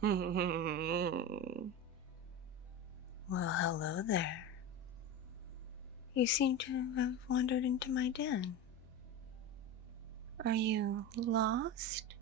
Well, hello there. You seem to have wandered into my den. Are you lost?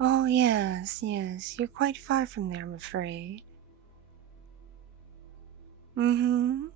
Oh, yes, you're quite far from there, I'm afraid. Mm-hmm.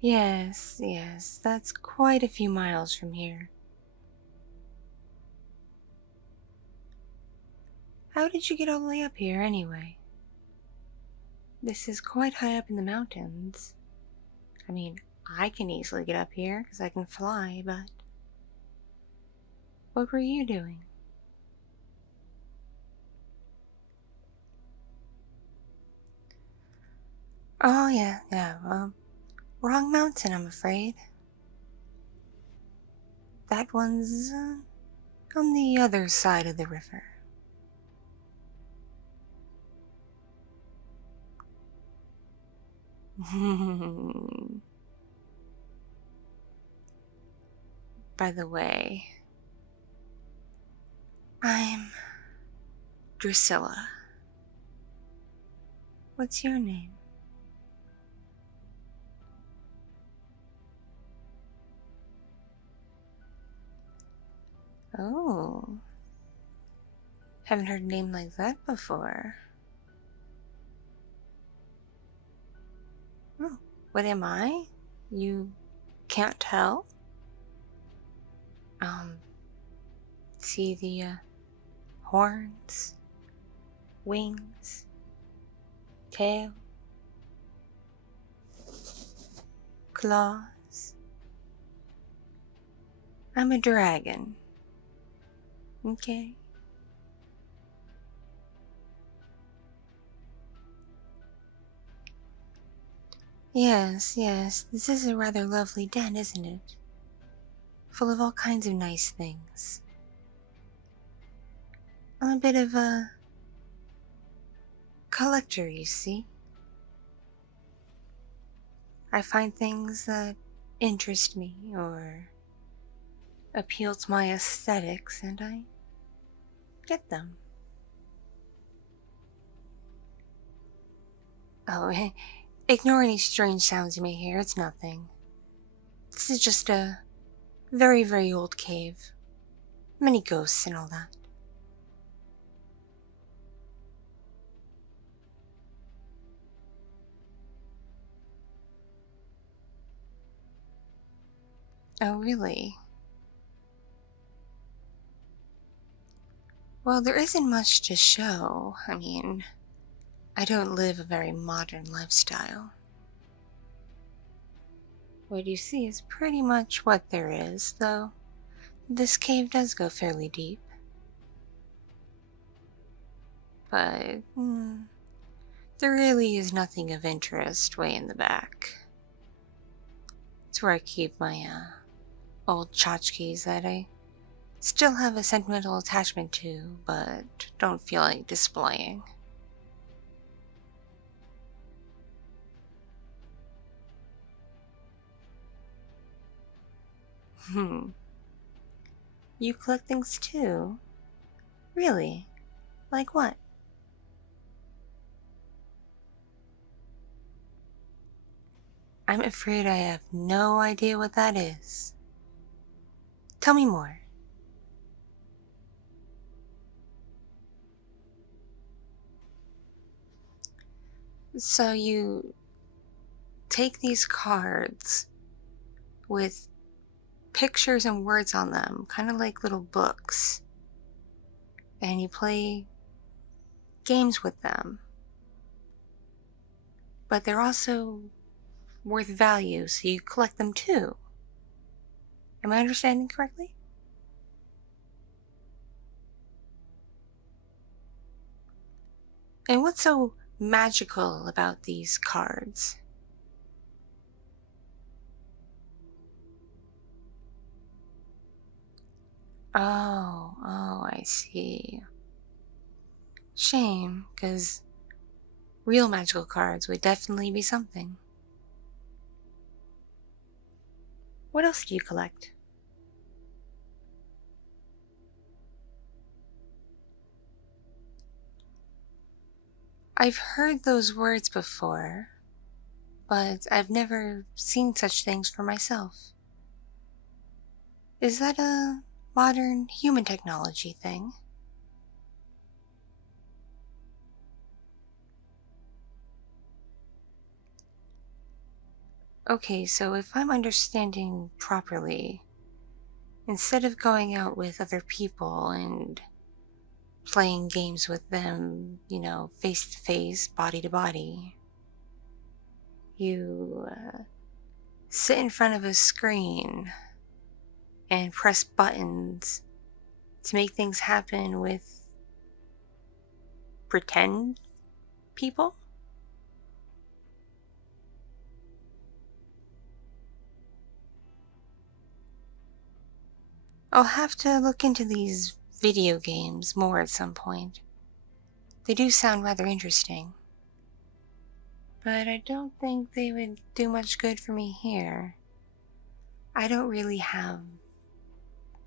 Yes, that's quite a few miles from here. How did you get all the way up here, anyway? This is quite high up in the mountains. I mean, I can easily get up here because I can fly, but what were you doing? Oh, well, wrong mountain, I'm afraid. That one's on the other side of the river. By the way, I'm Drusilla. What's your name? Oh, haven't heard a name like that before. Oh, what am I? You can't tell? Um, see the horns, wings, tail, claws. I'm a dragon. Okay. Yes, this is a rather lovely den, isn't it? Full of all kinds of nice things. I'm a bit of a collector, you see. I find things that interest me or appeal to my aesthetics and I get them. Oh, ignore any strange sounds you may hear, it's nothing. This is just a very old cave. Many ghosts and all that. Oh, really? Well, there isn't much to show. I mean, I don't live a very modern lifestyle. What you see is pretty much what there is, though this cave does go fairly deep. But, there really is nothing of interest way in the back. It's where I keep my, old tchotchkes that I still have a sentimental attachment to, but don't feel like displaying. Hmm. You collect things too? Really? Like what? I'm afraid I have no idea what that is. Tell me more. So you take these cards with pictures and words on them, kind of like little books, and you play games with them. But they're also worth value, so you collect them too. Am I understanding correctly? And what's so magical about these cards? I see. Shame, because real magical cards would definitely be something. What else do you collect? I've heard those words before, but I've never seen such things for myself. Is that a modern human technology thing? Okay, so if I'm understanding properly, instead of going out with other people and playing games with them, face to face, body to body, you sit in front of a screen and press buttons to make things happen with pretend people? I'll have to look into these video games more at some point. They do sound rather interesting. But I don't think they would do much good for me here. I don't really have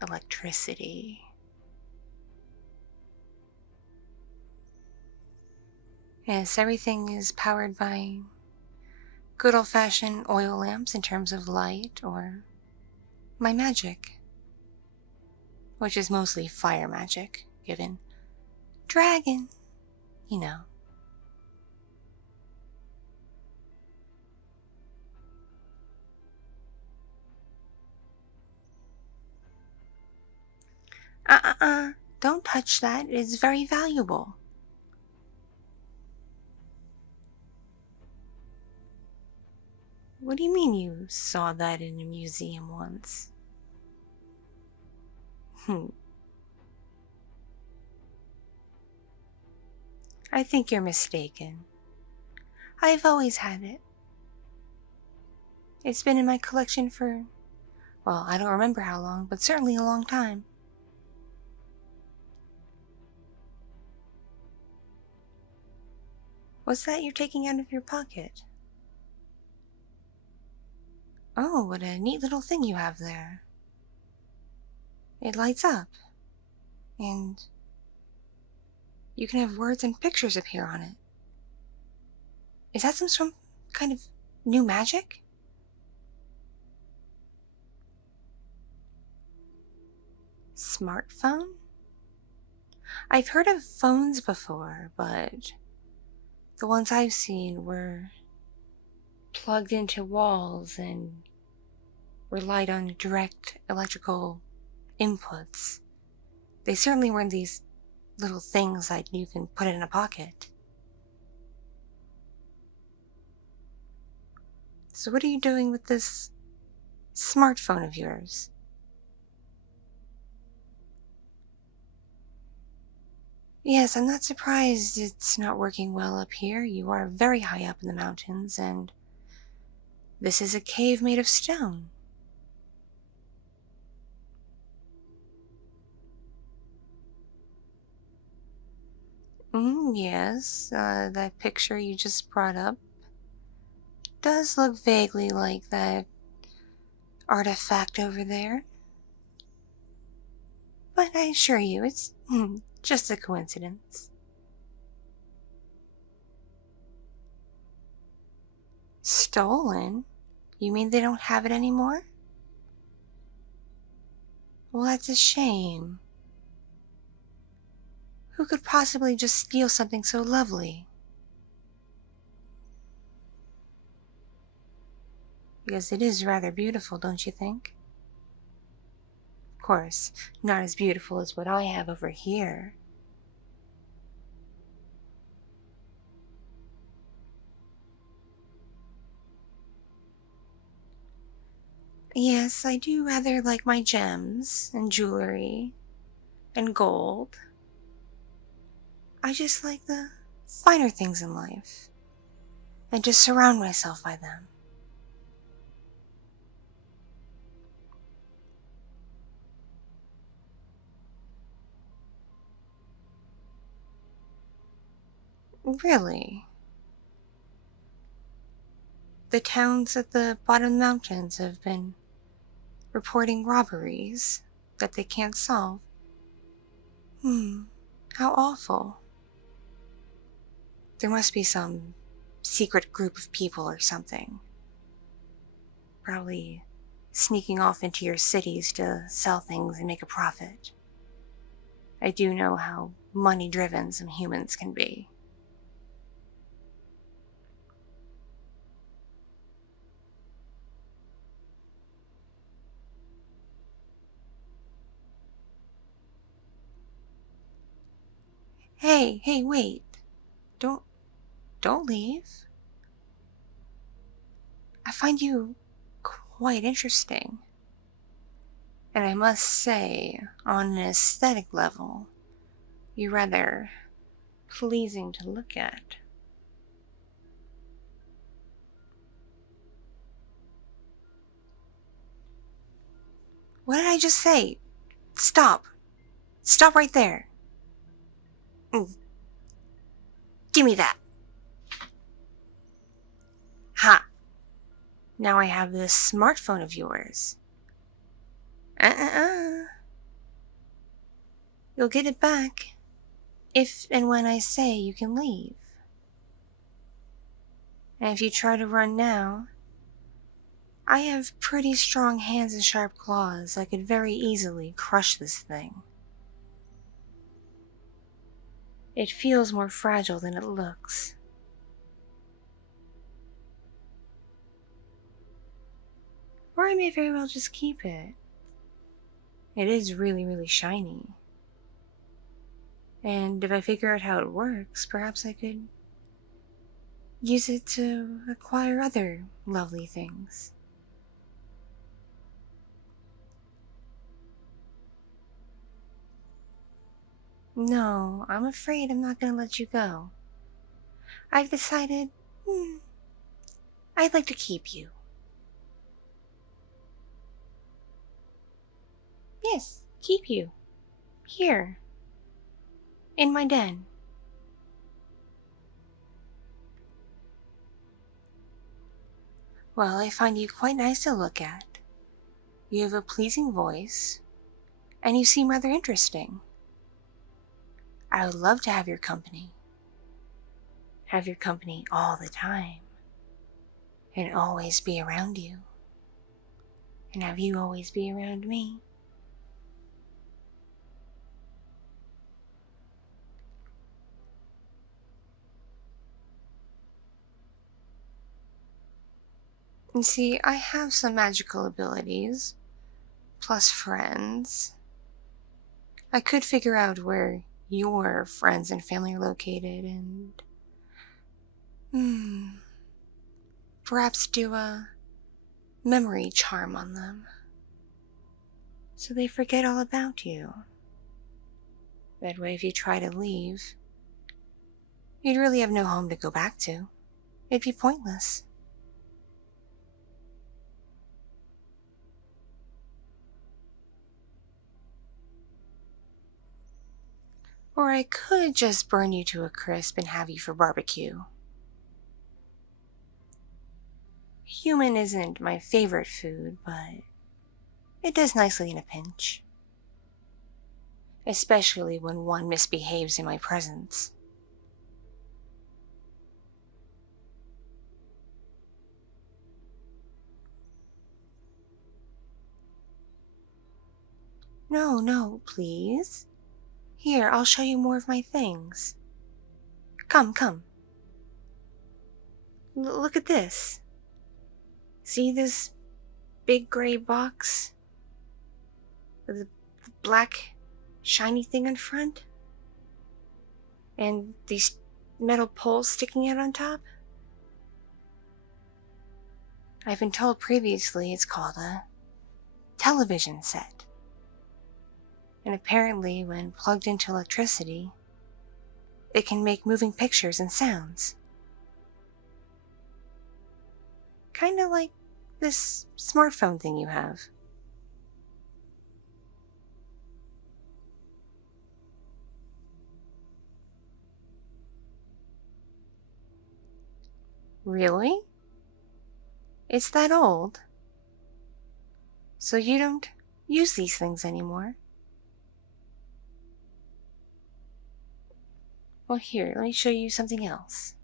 electricity. Yes, everything is powered by good old-fashioned oil lamps in terms of light, or my magic, which is mostly fire magic, given dragon, you know. Don't touch that. It's very valuable. What do you mean you saw that in a museum once? I think you're mistaken. I've always had it. It's been in my collection for, well, I don't remember how long, but certainly a long time. What's that you're taking out of your pocket? Oh, what a neat little thing you have there. It lights up, and you can have words and pictures appear on it. Is that some kind of new magic? Smartphone? I've heard of phones before, but the ones I've seen were plugged into walls and relied on direct electrical inputs. They certainly weren't these little things that you can put in a pocket. So what are you doing with this smartphone of yours? Yes, I'm not surprised it's not working well up here. You are very high up in the mountains, and this is a cave made of stone. Yes, that picture you just brought up does look vaguely like that artifact over there. But I assure you, it's just a coincidence. Stolen? You mean they don't have it anymore? Well, that's a shame. Who could possibly just steal something so lovely? Because it is rather beautiful, don't you think? Of course, not as beautiful as what I have over here. Yes, I do rather like my gems and jewelry and gold. I just like the finer things in life and just surround myself by them. Really? The towns at the bottom of the mountains have been reporting robberies that they can't solve. How awful. There must be some secret group of people or something. Probably sneaking off into your cities to sell things and make a profit. I do know how money-driven some humans can be. Hey, wait. Don't leave. I find you quite interesting. And I must say, on an aesthetic level, you're rather pleasing to look at. What did I just say? Stop. Stop right there. Give me that. Ha. Now I have this smartphone of yours. You'll get it back if and when I say you can leave. And if you try to run now, I have pretty strong hands and sharp claws. I could very easily crush this thing. It feels more fragile than it looks. Or I may very well just keep it. It is really, really shiny. And if I figure out how it works, perhaps I could use it to acquire other lovely things. No, I'm afraid I'm not going to let you go. I've decided I'd like to keep you. Yes, keep you. Here. In my den. Well, I find you quite nice to look at. You have a pleasing voice, and you seem rather interesting. I would love to have your company. Have your company all the time. And always be around you. And have you always be around me. And see, I have some magical abilities, plus friends. I could figure out where your friends and family are located and perhaps do a memory charm on them so they forget all about you. That way, if you try to leave, you'd really have no home to go back to. It'd be pointless. Or I could just burn you to a crisp and have you for barbecue. Human isn't my favorite food, but it does nicely in a pinch. Especially when one misbehaves in my presence. No, please. Here, I'll show you more of my things. Come. Look at this. See this big gray box? With a black, shiny thing in front? And these metal poles sticking out on top? I've been told previously it's called a television set. And apparently, when plugged into electricity, it can make moving pictures and sounds. Kinda like this smartphone thing you have. Really? It's that old? So you don't use these things anymore? Well, here, let me show you something else.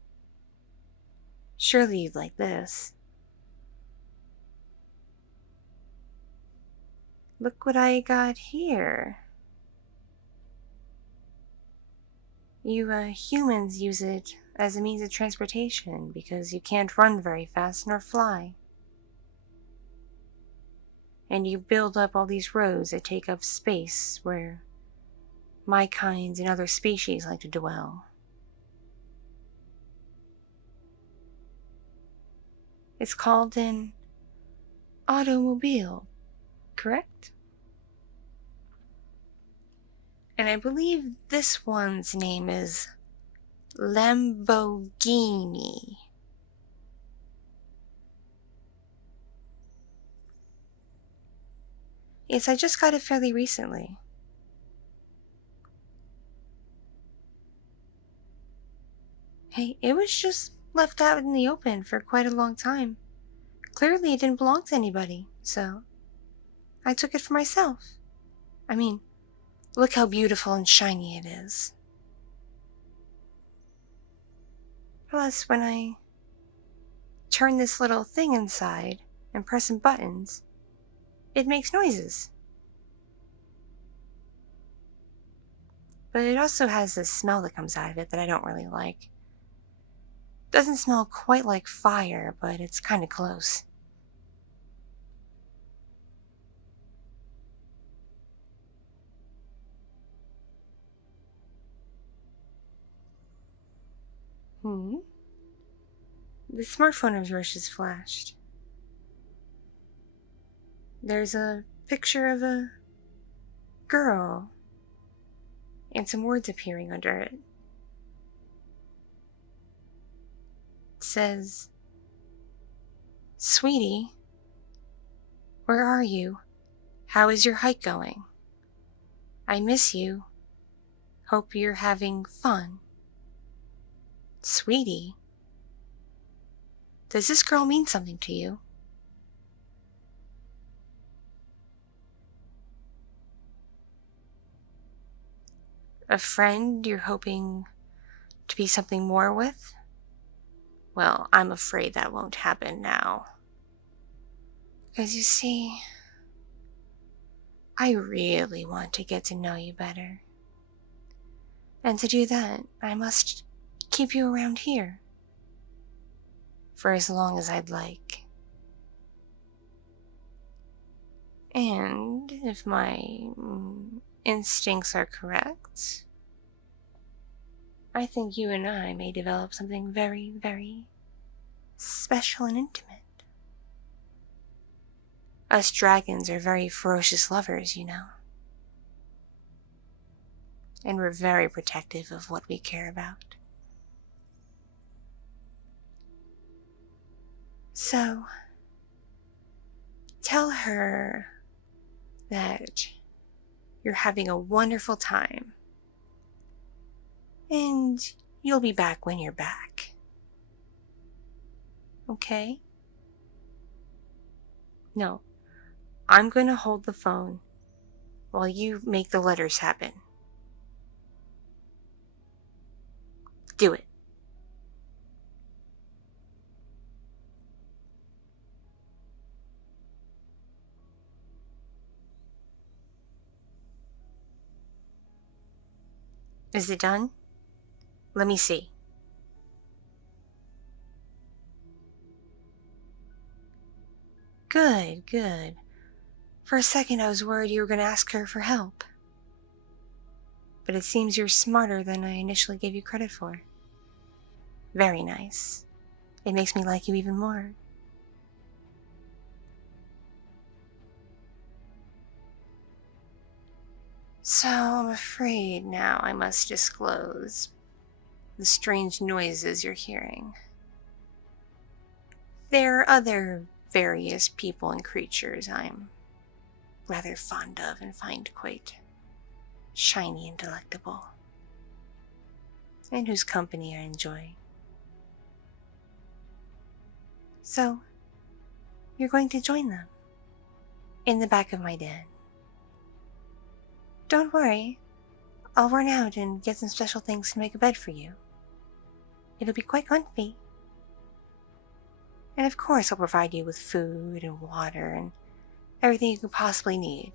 Surely you'd like this. Look what I got here. You humans use it as a means of transportation because you can't run very fast nor fly. And you build up all these roads that take up space where my kind and other species like to dwell. It's called an automobile, correct? And I believe this one's name is Lamborghini. Yes, I just got it fairly recently. Hey, it was just left out in the open for quite a long time. Clearly it didn't belong to anybody, so I took it for myself. I mean, look how beautiful and shiny it is. Plus, when I turn this little thing inside and press some buttons, it makes noises. But it also has this smell that comes out of it that I don't really like. Doesn't smell quite like fire, but it's kind of close. The smartphone of yours just flashed. There's a picture of a girl and some words appearing under it. It says, "Sweetie, where are you? How is your hike going? I miss you. Hope you're having fun." Sweetie? Does this girl mean something to you? A friend you're hoping to be something more with? Well, I'm afraid that won't happen now. Because you see, I really want to get to know you better. And to do that, I must keep you around here. For as long as I'd like. And if my instincts are correct, I think you and I may develop something very, very special and intimate. Us dragons are very ferocious lovers, you know. And we're very protective of what we care about. So, tell her that you're having a wonderful time. And you'll be back when you're back. Okay? No, I'm going to hold the phone while you make the letters happen. Do it. Is it done? Let me see. Good, good. For a second I was worried you were going to ask her for help. But it seems you're smarter than I initially gave you credit for. Very nice. It makes me like you even more. So I'm afraid now I must disclose the strange noises you're hearing. There are other various people and creatures I'm rather fond of and find quite shiny and delectable, and whose company I enjoy. So, you're going to join them, in the back of my den. Don't worry, I'll run out and get some special things to make a bed for you. It'll be quite comfy. And of course I'll provide you with food and water and everything you could possibly need.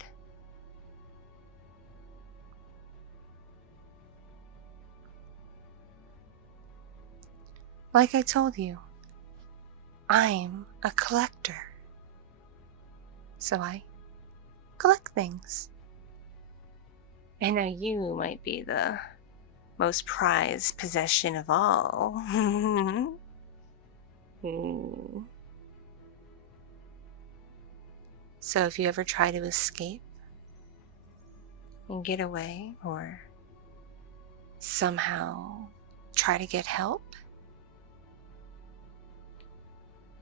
Like I told you, I'm a collector. So I collect things. I know you might be the most prized possession of all. So if you ever try to escape and get away, or somehow try to get help,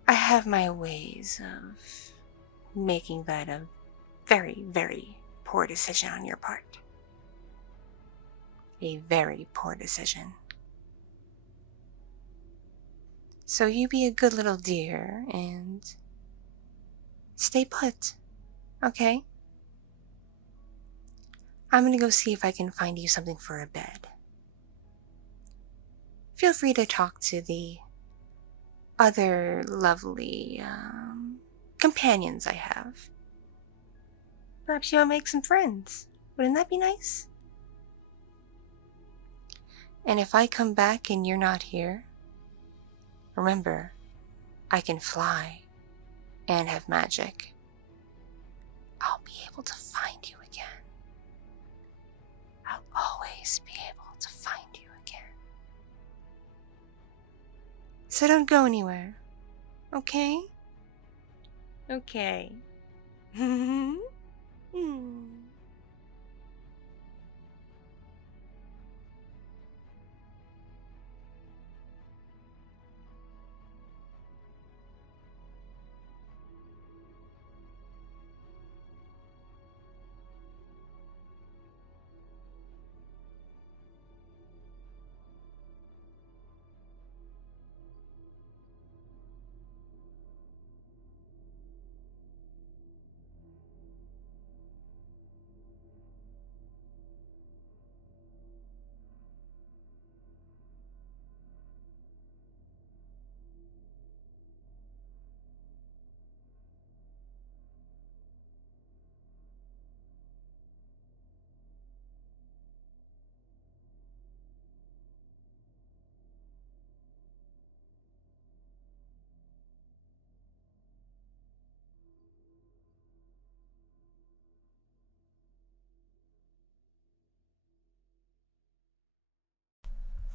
I have my ways of making that a very, very poor decision on your part. A very poor decision. So you be a good little dear and stay put, okay? I'm gonna go see if I can find you something for a bed. Feel free to talk to the other lovely companions I have. Perhaps you'll make some friends. Wouldn't that be nice? And if I come back and you're not here, remember, I can fly and have magic. I'll be able to find you again. I'll always be able to find you again. So don't go anywhere, okay? Okay.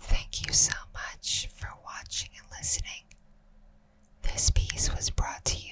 Thank you so much for watching and listening. This piece was brought to you